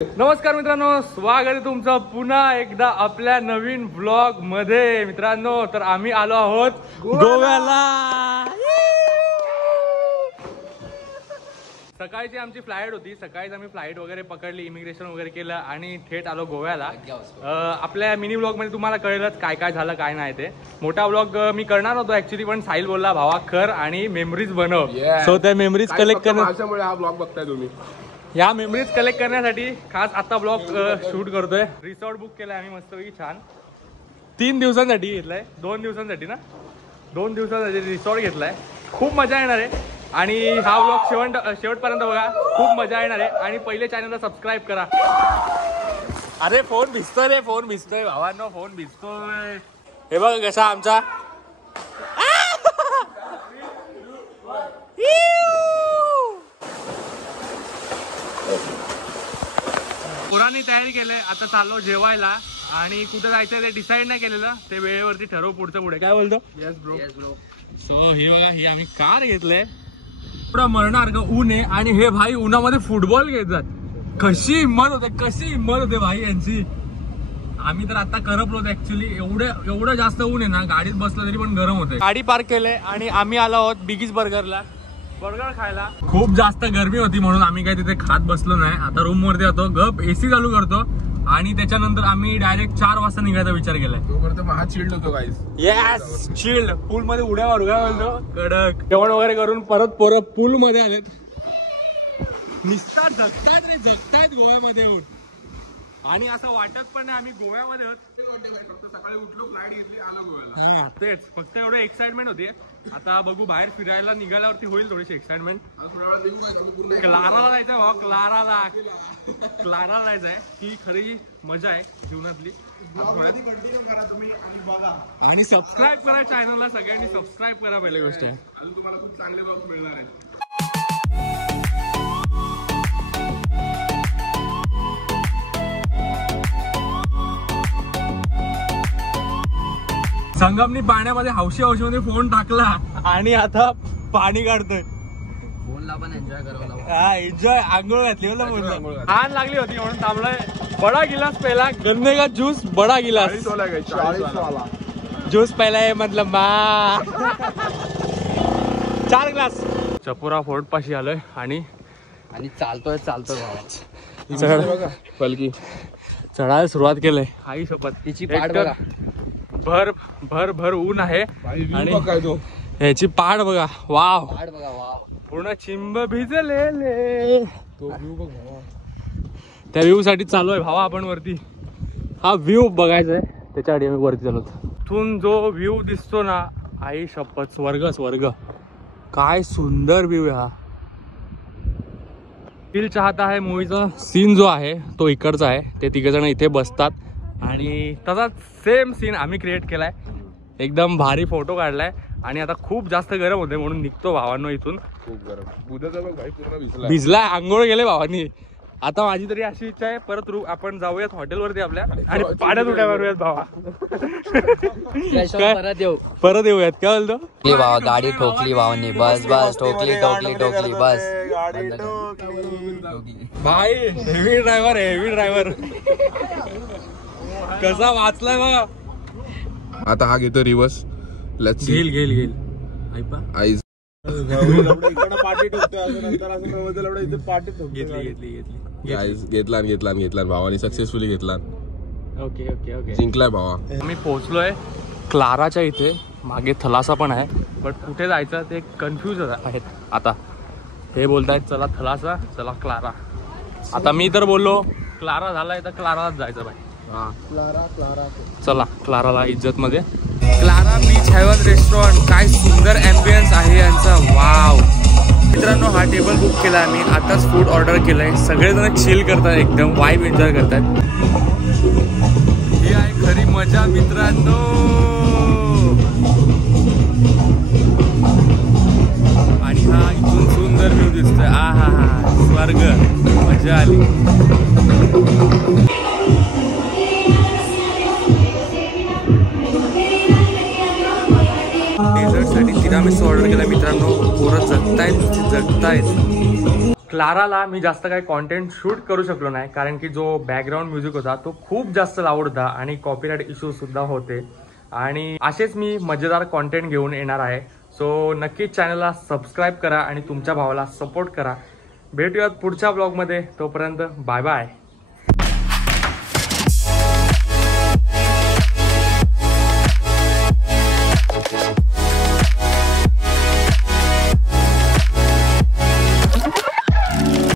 नमस्कार मित्रांनो, स्वागत आहे तुमचं पुन्हा एकदा आपल्या नवीन व्लॉग मध्ये. मित्रांनो, तर आम्ही आलो आहोत गोव्याला. सकाळची आमची फ्लाईट होती. सकाळीच आम्ही फ्लाईट वगैरे पकडली, इमिग्रेशन वगैरे केलं आणि थेट आलो गोव्याला. आपल्या मिनी व्लॉग मध्ये तुम्हाला कळलंच काय काय झालं काय नाही ते. मोठा व्लॉग मी करणार होतो ऍक्च्युली, पण साहिल बोलला भावा कर आणि मेमरीज बनव. सो त्या मेमरीज कलेक्ट करण्यामुळे हा व्लॉग बघताय तुम्ही. या मेमरीज कलेक्ट करण्यासाठी खास आता ब्लॉग शूट करतोय. रिसॉर्ट बुक केलाय आम्ही मस्तपैकी छान. 3 दिवसांसाठी घेतलाय. 2 दिवसांसाठी ना, 2 दिवसांसाठी रिसॉर्ट घेतलाय. खूप मजा येणार आहे आणि हा ब्लॉग शेवटपर्यंत बघा. खूप मजा येणार आहे. आणि पहिले चॅनलला सबस्क्राईब करा. अरे फोन भिजतोय रे, फोन भिजतोय भावांनो, फोन भिजतोय. हे बघ कसा आमचा पुराणी तयारी केलंय. आता चाललो जेवायला आणि कुठे जायचं ते डिसाईड नाही केलेलं. ते वेळेवरती ठरवू पुढचं पुढे. काय बोलतो? Yes bro. सो ही बघा, ही आम्ही कार घेतले. पुढं मरणार का ऊन आहे आणि हे भाई उन्हामध्ये फुटबॉल घेतात. कशी हिंमत होते, कशी हिंमत होते भाई यांची. आम्ही तर आता करपलो ऍक्च्युली. एवढं जास्त ऊन आहे ना, गाडीत बसलं तरी पण गरम होते. गाडी पार्क केले आणि आम्ही आलो आहोत बिगीज बर्गरला बर्गर खायला. खूप जास्त गरमी होती म्हणून आम्ही काय तिथे खात बसलो नाही. आता रूम वरती जातो, गप एसी चालू करतो आणि त्याच्यानंतर आम्ही डायरेक्ट 4 वाजता निघायचा विचार केलाय. हा चिल्ड होतो गाईस. Yes, chilled. पूल मध्ये उड्या मारू. काय बोलतो? कडक जेवण वगैरे करून परत पोरं पूल मध्ये आलेत. निस्ता जगतायत रे, जगतायत गोव्यामध्ये येऊन. आणि असं वाटत पण नाही आम्ही गोव्यामध्ये होत. फक्त सकाळी उठलो, फ्लाईट घेतली, आलो गोव्याला. हा तेच, फक्त एवढं एक्साइटमेंट होती. आता बघू, बाहेर फिरायला निघाल्यावरती होईल थोडीशी एक्साइटमेंट. क्लाराला जायचंय भाऊ, क्लाराला जायचंय. ही खरी मजा आहे जीवनातली. आणि सबस्क्राईब करा चॅनलला, सगळ्यांनी सबस्क्राईब करा. पहिली गोष्ट आहे, अजून तुम्हाला खूप चांगले ब्लॉग मिळणार आहे. संगमनी पाण्यामध्ये हौशी मध्ये फोन टाकला आणि आता पाणी काढतोय. फोनला पण एन्जॉय करावं. हा, एन्जॉय. आंघोळ घातली मला फोनला. हान लागली होती म्हणून थांबलोय. बडा गिलास पहिला, गन्ने का ज्यूस बडा गिलास. ज्यूस पहिला आहे मतलब मा 4 ग्लास. चपुरा फोर्ट पाशी आलोय आणि चालतोय पलकी चढायला सुरुवात केलंय. आई शपथ, तिची पाठ बघा. भर ऊन आहे आणि ह्याची पाड बघा. वाव, पूर्ण चिंब भिजलेले. तो व्ह्यू बघ भावा. त्या व्ह्यू साठी चालू आहे भावा आपण वरती. हा व्ह्यू बघायचा आहे, त्याच्यासाठी आम्ही वरती चालू. इथून जो व्ह्यू दिसतो ना, आई शपथ, स्वर्ग. काय सुंदर व्ह्यू आहे हा. दिल चाहता है मूवीचा सीन जो आहे तो इकडचा आहे. ते 3 जण इथे बसतात आणि तसाच सेम सीन आम्ही क्रिएट केलाय. एकदम भारी फोटो काढलाय. आणि आता खूप जास्त गरम होते म्हणून निघतो भावांनो इथून. खूप गरम. उद्याचा बघ भाई पूर्ण भिजलाय. आंघोळ गेले भावांनी. आता माझी तरी अशी इच्छा आहे, परत आपण जाऊयात हॉटेलवरती आपल्या आणि पाण्यात उड्या मारूयात भावा. परत येऊयात. काय बोलतो? भावा गाडी ठोकली भावांनी. बस ठोकली बस. भाई हेवी ड्रायव्हर कसा वाचलाय बघा. आता हा घेतो रिवर्स. घेईल घेतला भावानी. सक्सेसफुली घेतला. ओके जिंकलाय भावा. मी पोहोचलोय क्लाराच्या इथे. मागे थलासा पण आहे, बट कुठे जायचं ते कन्फ्युज आहेत. आता हे बोलतायत चला थलासा, चला क्लारा. आता मी तर बोललो क्लारा झालाय तर क्लारालाच जायचं भाई. चला क्लाराला इज्जत मध्ये. Clara beach heaven restaurant. काय सुंदर ॲम्बियन्स आहे यांचा. वाव मित्रांनो, हा टेबल बुक केला आम्ही. आताच फूड ऑर्डर केलंय. सगळेजण चिल करतात, एकदम वाईब एन्जॉय करतात. ही आहे खरी मजा मित्रांनो. आणि हा इथून सुंदर व्ह्यू दिसतोय. हा स्वर्ग. मजा आली. डेझर्टसाठी तिरामिसू ऑर्डर केला मित्रांनो. पोरं जगतायत. क्लाराला मी जास्त काही कॉन्टेंट शूट करू शकलो नाही, कारण की जो बॅकग्राऊंड म्युझिक होता तो खूप जास्त लाऊड होता आणि कॉपीराईट इश्यू सुद्धा होते. आणि असेच मी मजेदार कॉन्टेंट घेऊन येणार आहे. सो नक्कीच चॅनलला सबस्क्राईब करा आणि तुमच्या भावाला सपोर्ट करा. भेटूयात पुढच्या ब्लॉगमध्ये. तोपर्यंत बाय बाय.